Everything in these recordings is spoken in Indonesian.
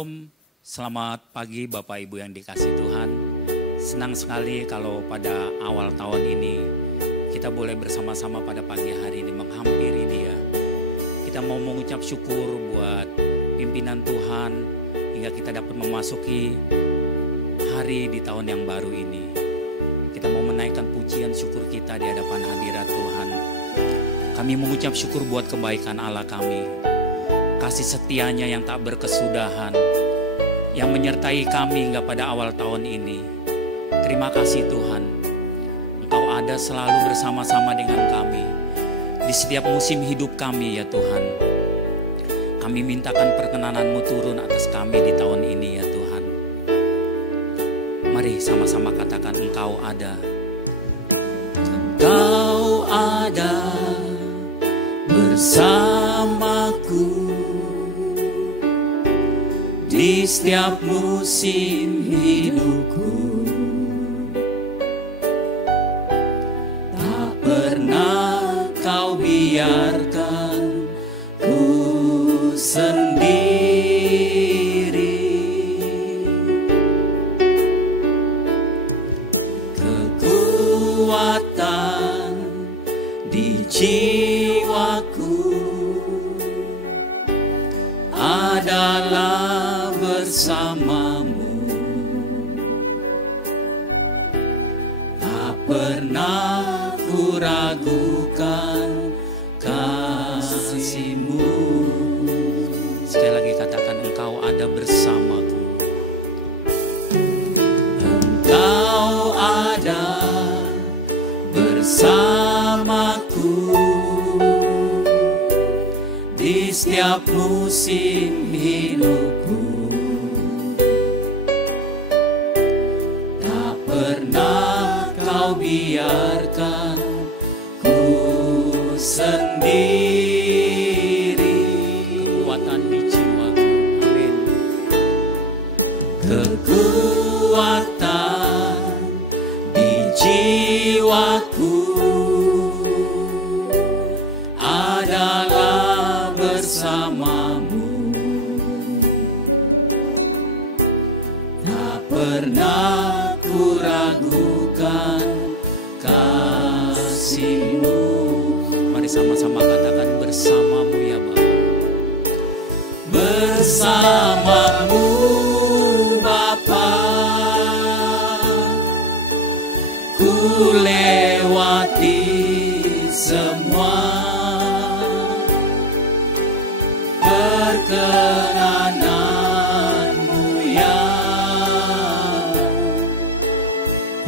Shalom, selamat pagi Bapak Ibu yang dikasih Tuhan. Senang sekali kalau pada awal tahun ini kita boleh bersama-sama pada pagi hari ini menghampiri Dia. Kita mau mengucap syukur buat pimpinan Tuhan hingga kita dapat memasuki hari di tahun yang baru ini. Kita mau menaikkan pujian syukur kita di hadapan hadirat Tuhan. Kami mengucap syukur buat kebaikan Allah kami, kasih setianya yang tak berkesudahan, yang menyertai kami hingga pada awal tahun ini. Terima kasih Tuhan, Engkau ada selalu bersama-sama dengan kami di setiap musim hidup kami ya Tuhan. Kami mintakan perkenanan-Mu turun atas kami di tahun ini ya Tuhan. Mari sama-sama katakan Engkau ada. Engkau ada bersamaku di setiap musim hidupku. Tak pernah Kau biarkan ku sendiri. Kekuatan di jiwaku adalah bersamamu. Tak pernah ku ragukan kasih-Mu. Sekali lagi katakan Engkau ada bersamaku. Engkau ada bersamaku di setiap musim hidupku. Tak pernah Kau biarkan ku sendiri. Kekuatan di jiwaku, amin. Kekuatan di jiwaku adalah bersamamu. Tak pernah ku ragukan kasih-Mu. Mari sama-sama katakan bersamamu ya Bapa. Bersamamu Bapa, ku lewati semua perkenanan-Mu yang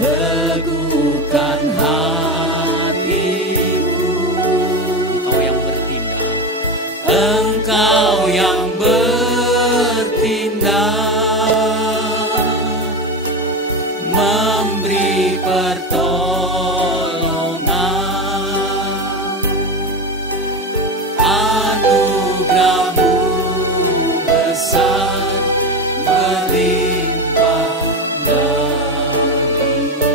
teguhkan hatiku. Engkau yang bertindak, Engkau yang bertindak, memberi pertolongan. Anugerah-Mu besar berlimpah bagiku.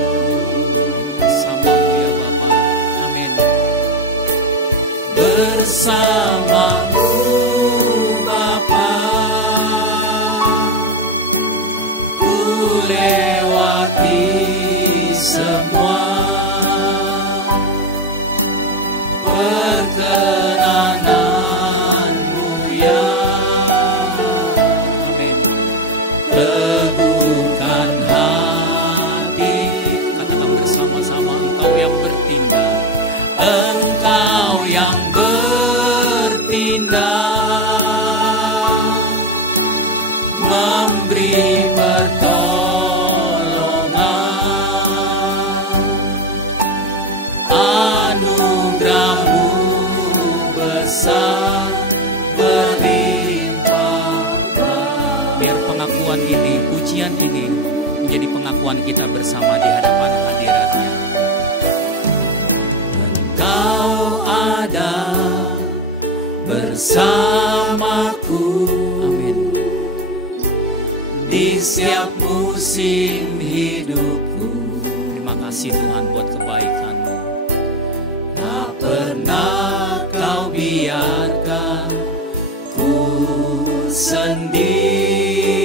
Bersamamu ya Bapa, amin. Bersamamu Bapa, ku lewati semua perkenanan-Mu yang teguhkan hati. Katakan bersama-sama, Engkau yang bertindak, Engkau yang bertindak, memberi pertolongan. Anugerah-Mu besar berlimpah. Biar pengakuan ini, pujian ini menjadi pengakuan kita bersama di hadapan hadirat-Nya. Engkau ada bersamaku, amin, di setiap musim hidupku. Terima kasih Tuhan buat kebaikan-Mu. Tak pernah Kau biarkan ku sendiri.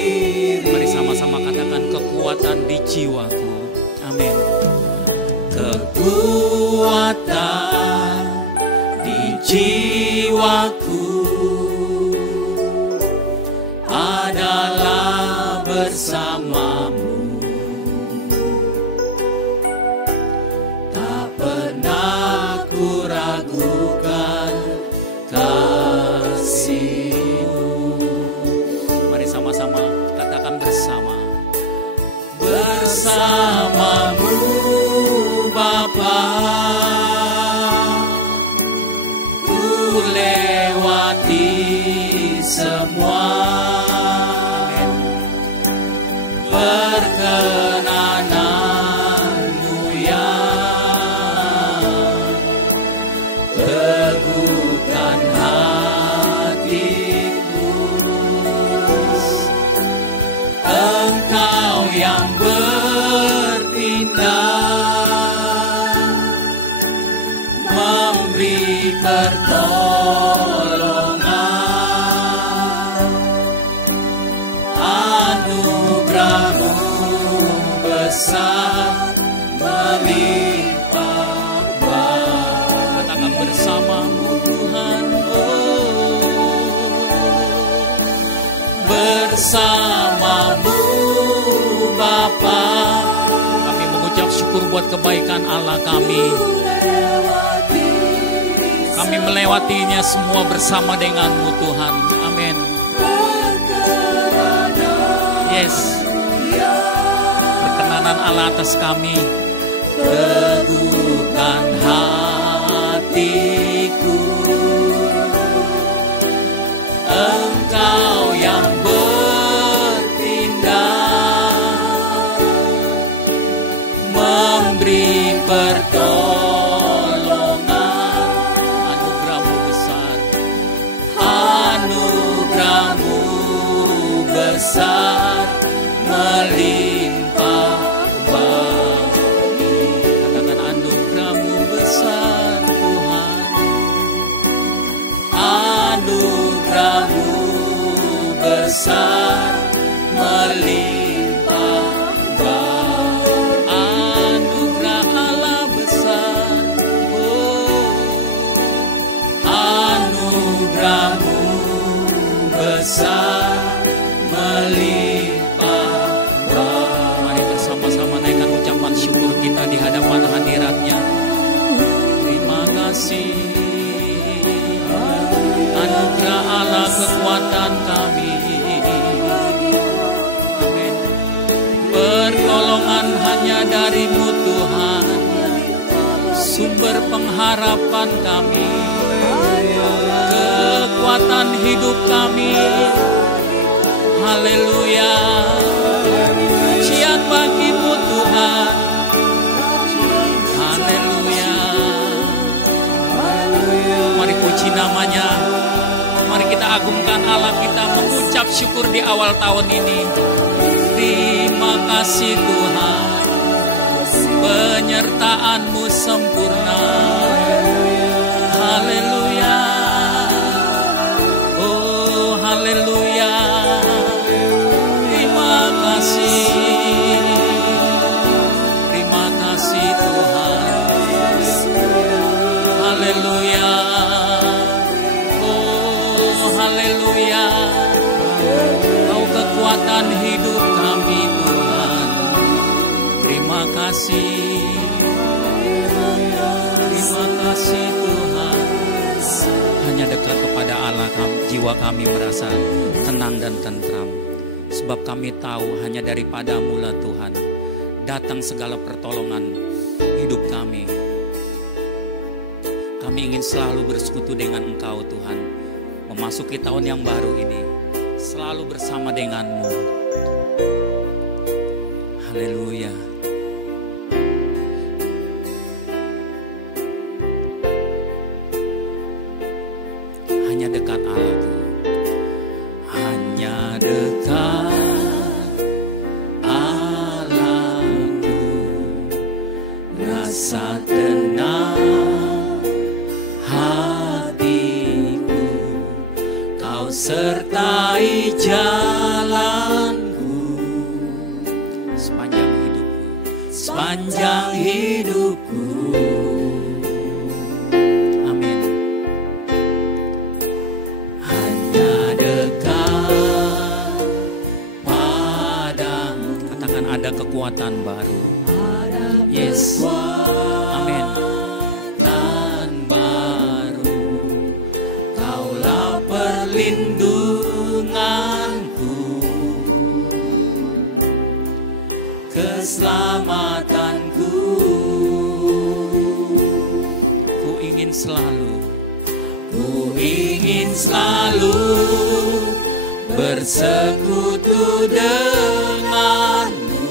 jiwaku. Amin. Kekuatan di jiwaku adalah bersamamu. Tak pernah ku ragukan kasih-Mu. Mari sama-sama katakan bersama. Bersamamu Bapa, ku lewati semua perkenanan-Mu yang teguhkan hatiku. Engkau yang bertindak, memberi pertolongan, anugerah-Mu besar melimpah bagi. Katakan bersama-Mu Tuhan, bersama-Mu Bapa. Kami mengucap syukur buat kebaikan Allah kami. Kami melewatinya semua bersama dengan-Mu Tuhan. Amin. Yes. Perkenanan Allah atas kami. Teguhkan hatiku. Engkau yang bertindak, memberi pertolongan, anugerah-Mu besar, anugerah-Mu besar melimpah bagi. Katakan anugerah-Mu besar Tuhan, anugerah-Mu besar melimpah bagi. Anugerah Allah besar, anugerah-Mu besar melimpah bagi. Mari bersama-sama naikkan ucapan syukur kita di hadapan hadirat-Nya. Terima kasih. Anugerah Allah kekuatan kami. Amin. Pertolongan hanya dari-Mu Tuhan, sumber pengharapan kami, kekuatan hidup kami. Haleluya. Pujian bagi-Mu Tuhan. Haleluya. Mari puji namanya. Mari kita agungkan Allah kita, mengucap syukur di awal tahun ini. Terima kasih Tuhan, penyertaan-Mu sempurna. Haleluya. Oh haleluya. Terima kasih. Terima kasih Tuhan. Haleluya. Haleluya, Kau kekuatan hidup kami Tuhan. Terima kasih. Terima kasih Tuhan. Hanya dekat kepada Allah jiwa kami merasa tenang dan tentram. Sebab kami tahu hanya daripada-Mu lah Tuhan datang segala pertolongan hidup kami. Kami ingin selalu bersekutu dengan Engkau Tuhan. Memasuki tahun yang baru ini selalu bersama dengan-Mu. Haleluya. Hanya dekat Allah Tuhan. Hanya dekat Allah-Ku, rasa tenang sertai jalanku sepanjang hidup. sepanjang hidupku. Amin. Hanya dekat padamu. Katakan ada kekuatan baru. Yes. Amin. Dan baru, Kaulah perlindunganku, keselamatanku. Ku ingin selalu bersekutu denganmu,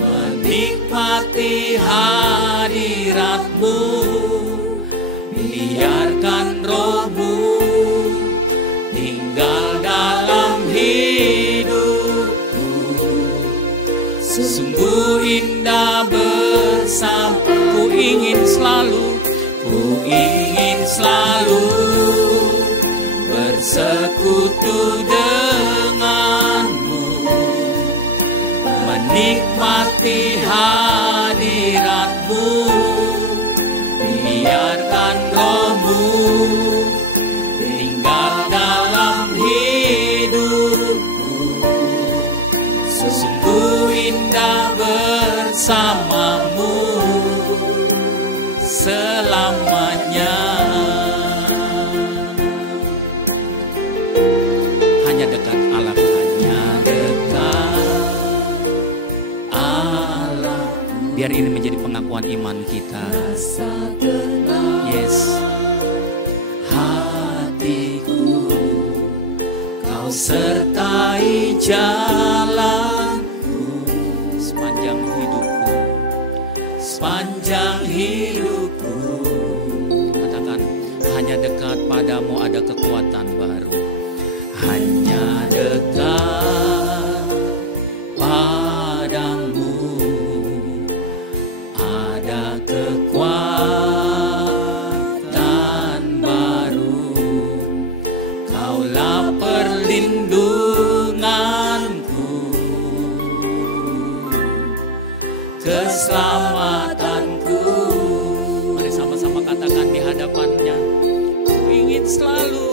menikmati hadiratmu, biarkan rohmu tinggal dalam hidupku. Sungguh indah bersama. Ku ingin selalu bersekutu denganmu, menikmati hadiratmu, biarkan rohmu tinggal dalam hidupku. Sungguh indah bersamamu selamanya. Hanya dekat Allah, hanya dekat Allah. Biar ini menjadi pengakuan iman kita. Yes. Hatiku, Kau sertai jalanku sepanjang hidupku, sepanjang hidupku. Katakan, hanya dekat padamu ada kekuatan baru. Hanya dekat padamu ada kekuatan baru. Kaulah perlindunganku, keselamatanku. Mari sama-sama katakan di hadapannya. Ku ingin selalu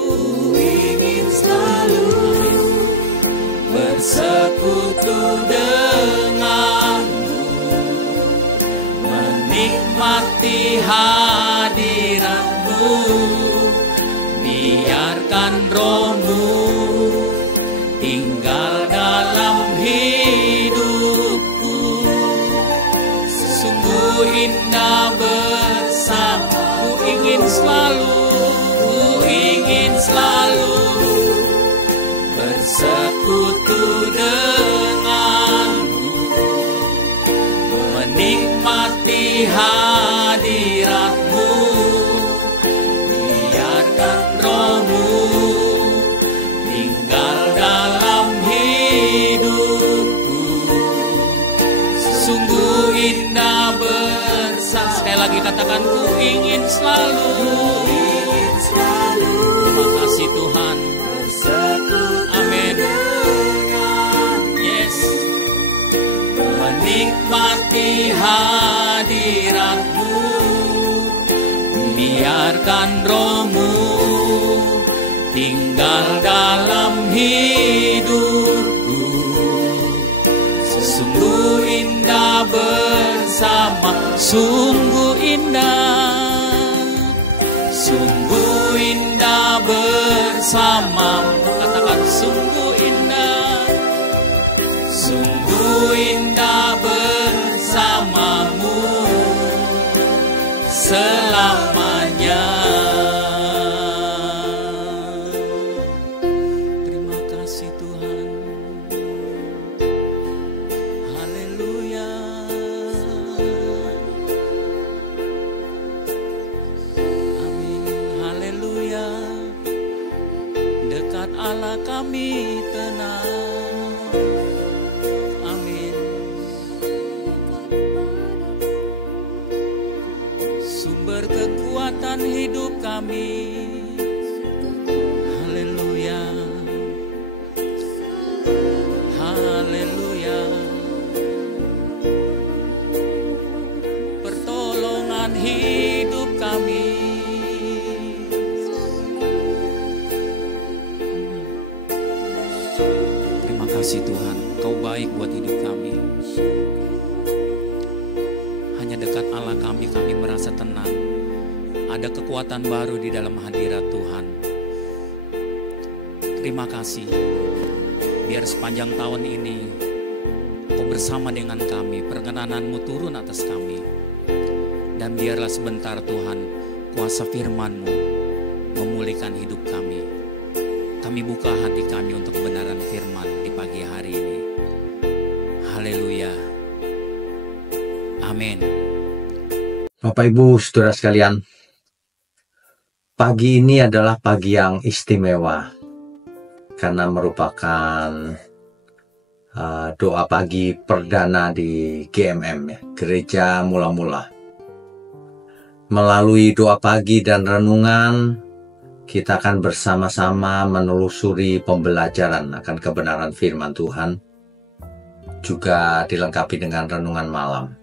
bersekutu denganmu, menikmati hadiratmu, biarkan rohmu tinggal dalam hidupku. Sungguh indah bersama. Ku ingin selalu bersekutu denganmu, menikmati hadiratmu, biarkan rohmu tinggal dalam hidupku. Sungguh indah bersama. Sekali lagi katakan, ku ingin selalu. Terima kasih Tuhan. Amin. Yes. Menikmati hadiratmu, biarkan rohmu tinggal dalam hidupku. Sungguh indah bersama. Sungguh indah bersamamu. Katakan, sungguh indah bersamamu selamanya. Terima kasih Tuhan. Haleluya. Amin. Haleluya. Dekat Allah kami tenang. Amin. Sumber kekuatan hidup kami. Haleluya. Haleluya. memulihkan hidup kami. Terima kasih Tuhan, Kau baik buat hidup kami. Hanya dekat Allah kami merasa tenang. Ada kekuatan baru di dalam hadirat Tuhan. Terima kasih. Biar sepanjang tahun ini Kau bersama dengan kami, perkenanan-Mu turun atas kami. Dan biarlah sebentar Tuhan, kuasa firman-Mu memulihkan hidup kami. Kami buka hati kami untuk kebenaran firman di pagi hari ini. Haleluya. Amin. Bapak Ibu Saudara sekalian, pagi ini adalah pagi yang istimewa karena merupakan doa pagi perdana di GMM, ya, Gereja Mula-Mula. Melalui doa pagi dan renungan, kita akan bersama-sama menelusuri pembelajaran akan kebenaran firman Tuhan, juga dilengkapi dengan renungan malam.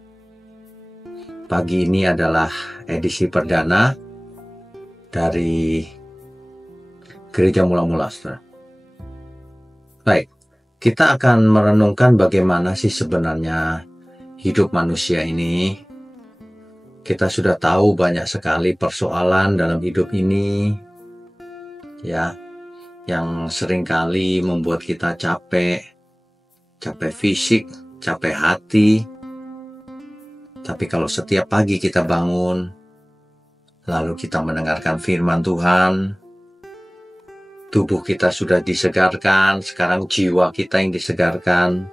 Pagi ini adalah edisi perdana dari Gereja Mula-Mula, saudara. Baik, kita akan merenungkan bagaimana sih sebenarnya hidup manusia ini. Kita sudah tahu banyak sekali persoalan dalam hidup ini, ya, yang seringkali membuat kita capek fisik, capek hati. Tapi kalau setiap pagi kita bangun, lalu kita mendengarkan firman Tuhan, tubuh kita sudah disegarkan, sekarang jiwa kita yang disegarkan.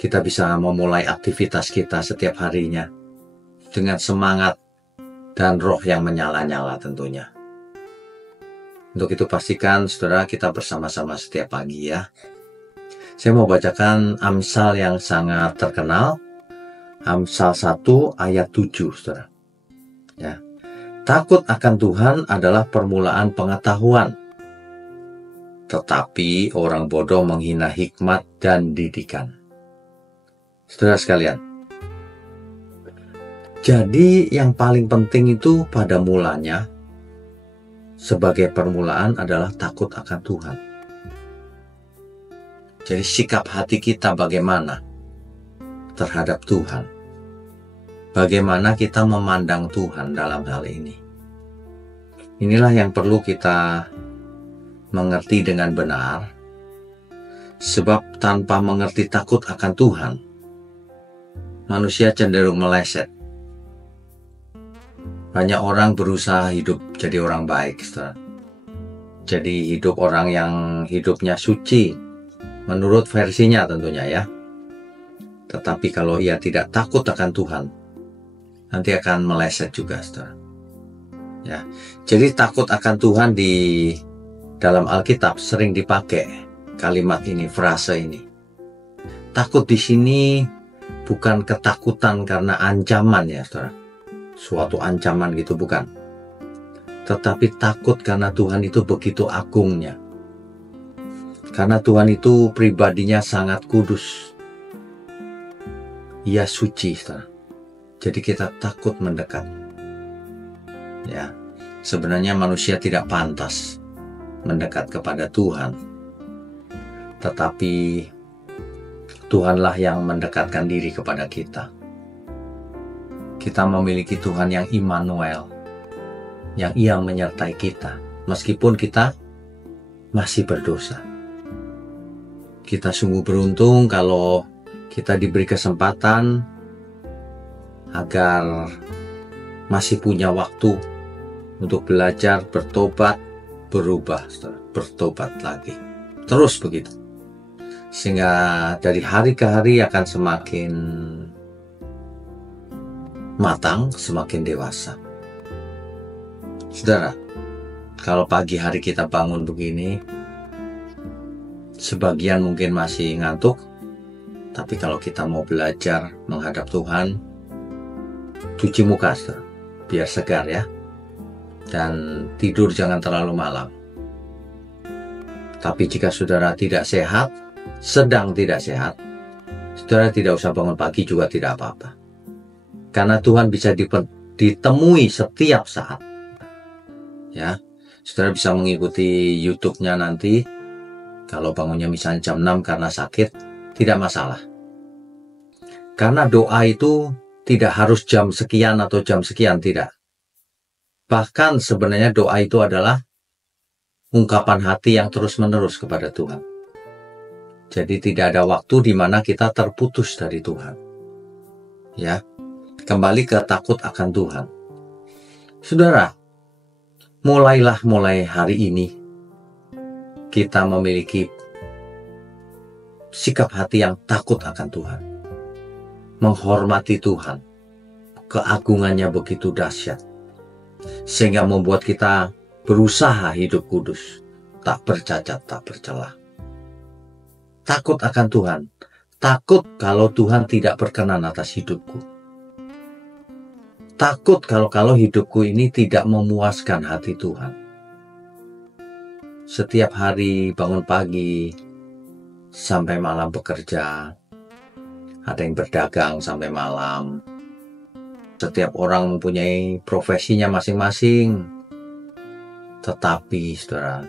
Kita bisa memulai aktivitas kita setiap harinya dengan semangat dan roh yang menyala-nyala tentunya. Untuk itu pastikan saudara kita bersama-sama setiap pagi ya. Saya mau bacakan Amsal yang sangat terkenal. Amsal 1 ayat 7 saudara. Ya. Takut akan Tuhan adalah permulaan pengetahuan. Tetapi orang bodoh menghina hikmat dan didikan. Saudara sekalian. Jadi yang paling penting itu pada mulanya sebagai permulaan adalah takut akan Tuhan. Jadi sikap hati kita bagaimana terhadap Tuhan. Bagaimana kita memandang Tuhan dalam hal ini. Inilah yang perlu kita mengerti dengan benar. Sebab tanpa mengerti takut akan Tuhan, manusia cenderung meleset. Banyak orang berusaha hidup jadi orang baik, saudara. Jadi hidup orang yang hidupnya suci, menurut versinya tentunya ya. Tetapi kalau ia tidak takut akan Tuhan, nanti akan meleset juga, saudara. Ya, jadi takut akan Tuhan di dalam Alkitab sering dipakai kalimat ini, frase ini. Takut di sini bukan ketakutan karena ancaman ya, saudara. Suatu ancaman gitu bukan. Tetapi takut karena Tuhan itu begitu agungnya. Karena Tuhan itu pribadinya sangat kudus. Ia suci, saudara. Jadi kita takut mendekat. Ya, sebenarnya manusia tidak pantas mendekat kepada Tuhan. Tetapi Tuhanlah yang mendekatkan diri kepada kita. Kita memiliki Tuhan yang Immanuel, yang Ia menyertai kita, meskipun kita masih berdosa. Kita sungguh beruntung kalau kita diberi kesempatan agar masih punya waktu untuk belajar, bertobat, berubah, bertobat lagi. Terus begitu. Sehingga dari hari ke hari akan semakin matang, semakin dewasa. Saudara, kalau pagi hari kita bangun begini, sebagian mungkin masih ngantuk, tapi kalau kita mau belajar menghadap Tuhan, cuci muka, biar segar ya. Dan tidur jangan terlalu malam. Tapi jika saudara tidak sehat, sedang tidak sehat, saudara tidak usah bangun pagi juga tidak apa-apa. Karena Tuhan bisa ditemui setiap saat. Ya, saudara bisa mengikuti YouTube-nya nanti. Kalau bangunnya misalnya jam 6 karena sakit, tidak masalah. Karena doa itu tidak harus jam sekian atau jam sekian, tidak. Bahkan sebenarnya doa itu adalah ungkapan hati yang terus-menerus kepada Tuhan. Jadi tidak ada waktu di mana kita terputus dari Tuhan. Ya, kembali ke takut akan Tuhan. Saudara, mulai hari ini kita memiliki sikap hati yang takut akan Tuhan. Menghormati Tuhan. Keagungannya begitu dahsyat. Sehingga membuat kita berusaha hidup kudus. Tak bercacat, tak bercelah. Takut akan Tuhan. Takut kalau Tuhan tidak berkenan atas hidupku. Takut kalau hidupku ini tidak memuaskan hati Tuhan. Setiap hari bangun pagi sampai malam bekerja. Ada yang berdagang sampai malam. Setiap orang mempunyai profesinya masing-masing. Tetapi, saudara,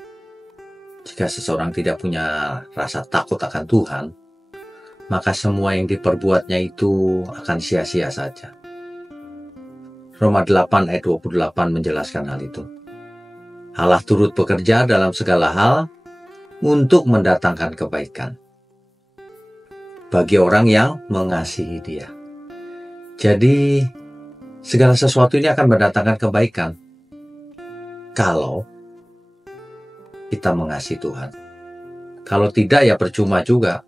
jika seseorang tidak punya rasa takut akan Tuhan, maka semua yang diperbuatnya itu akan sia-sia saja. Roma 8 ayat 28 menjelaskan hal itu. Allah turut bekerja dalam segala hal untuk mendatangkan kebaikan bagi orang yang mengasihi Dia. Jadi, segala sesuatu ini akan mendatangkan kebaikan kalau kita mengasihi Tuhan. Kalau tidak, ya percuma juga.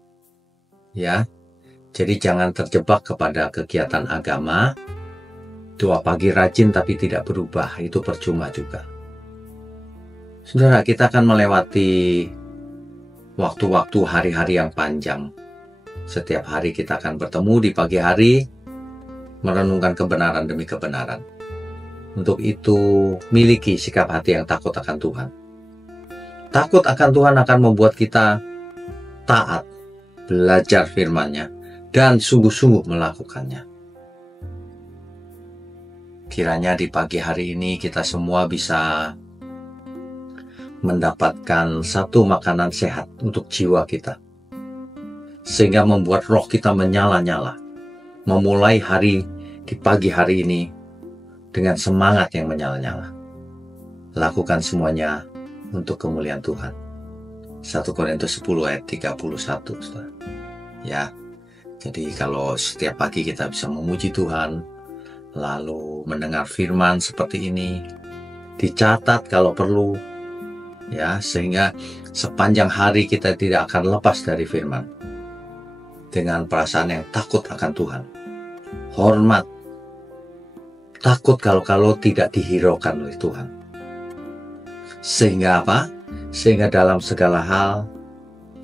Ya, jadi jangan terjebak kepada kegiatan agama. Doa pagi rajin tapi tidak berubah, itu percuma juga. Saudara, kita akan melewati waktu-waktu hari-hari yang panjang. Setiap hari kita akan bertemu di pagi hari, merenungkan kebenaran demi kebenaran. Untuk itu, miliki sikap hati yang takut akan Tuhan. Takut akan Tuhan akan membuat kita taat, belajar firman-Nya, dan sungguh-sungguh melakukannya. Kiranya di pagi hari ini kita semua bisa mendapatkan satu makanan sehat untuk jiwa kita. Sehingga membuat roh kita menyala-nyala. Memulai hari di pagi hari ini dengan semangat yang menyala-nyala. Lakukan semuanya untuk kemuliaan Tuhan. 1 Korintus 10 ayat 31. Saudara. Ya, jadi kalau setiap pagi kita bisa memuji Tuhan, lalu mendengar firman seperti ini, dicatat kalau perlu, ya, sehingga sepanjang hari kita tidak akan lepas dari firman. Dengan perasaan yang takut akan Tuhan. Hormat. Takut kalau tidak dihiraukan oleh Tuhan. Sehingga apa? Sehingga dalam segala hal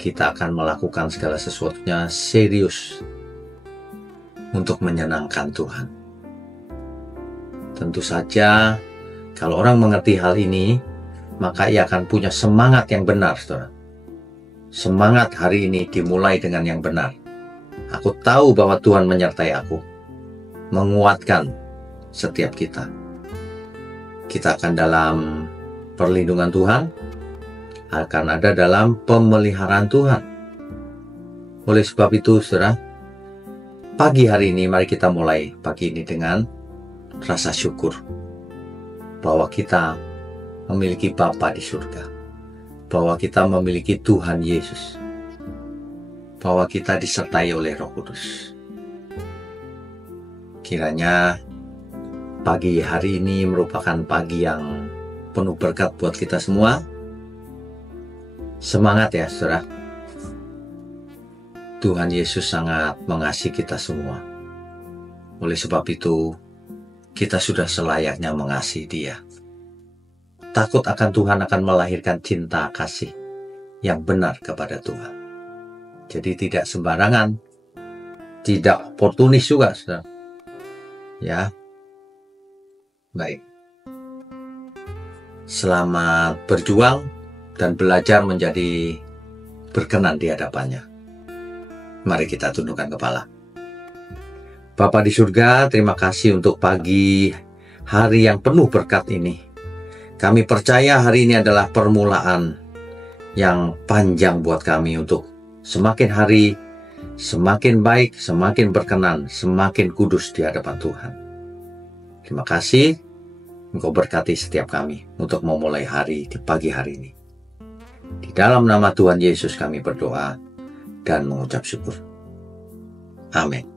kita akan melakukan segala sesuatunya serius untuk menyenangkan Tuhan. Tentu saja kalau orang mengerti hal ini, maka ia akan punya semangat yang benar, saudara. Semangat hari ini dimulai dengan yang benar. Aku tahu bahwa Tuhan menyertai aku, menguatkan setiap kita. Kita akan dalam perlindungan Tuhan, akan ada dalam pemeliharaan Tuhan. Oleh sebab itu, saudara, pagi hari ini mari kita mulai pagi ini dengan rasa syukur bahwa kita memiliki Bapa di surga, bahwa kita memiliki Tuhan Yesus, bahwa kita disertai oleh Roh Kudus. Kiranya pagi hari ini merupakan pagi yang penuh berkat buat kita semua. Semangat ya, saudara. Tuhan Yesus sangat mengasihi kita semua. Oleh sebab itu, kita sudah selayaknya mengasihi Dia. Takut akan Tuhan akan melahirkan cinta kasih yang benar kepada Tuhan. Jadi tidak sembarangan, tidak oportunis juga, saudara. Ya, baik. Selamat berjuang dan belajar menjadi berkenan di hadapannya. Mari kita tundukkan kepala. Bapa di surga, terima kasih untuk pagi hari yang penuh berkat ini. Kami percaya hari ini adalah permulaan yang panjang buat kami untuk semakin hari, semakin baik, semakin berkenan, semakin kudus di hadapan Tuhan. Terima kasih, Engkau berkati setiap kami untuk memulai hari di pagi hari ini. Di dalam nama Tuhan Yesus kami berdoa dan mengucap syukur. Amin.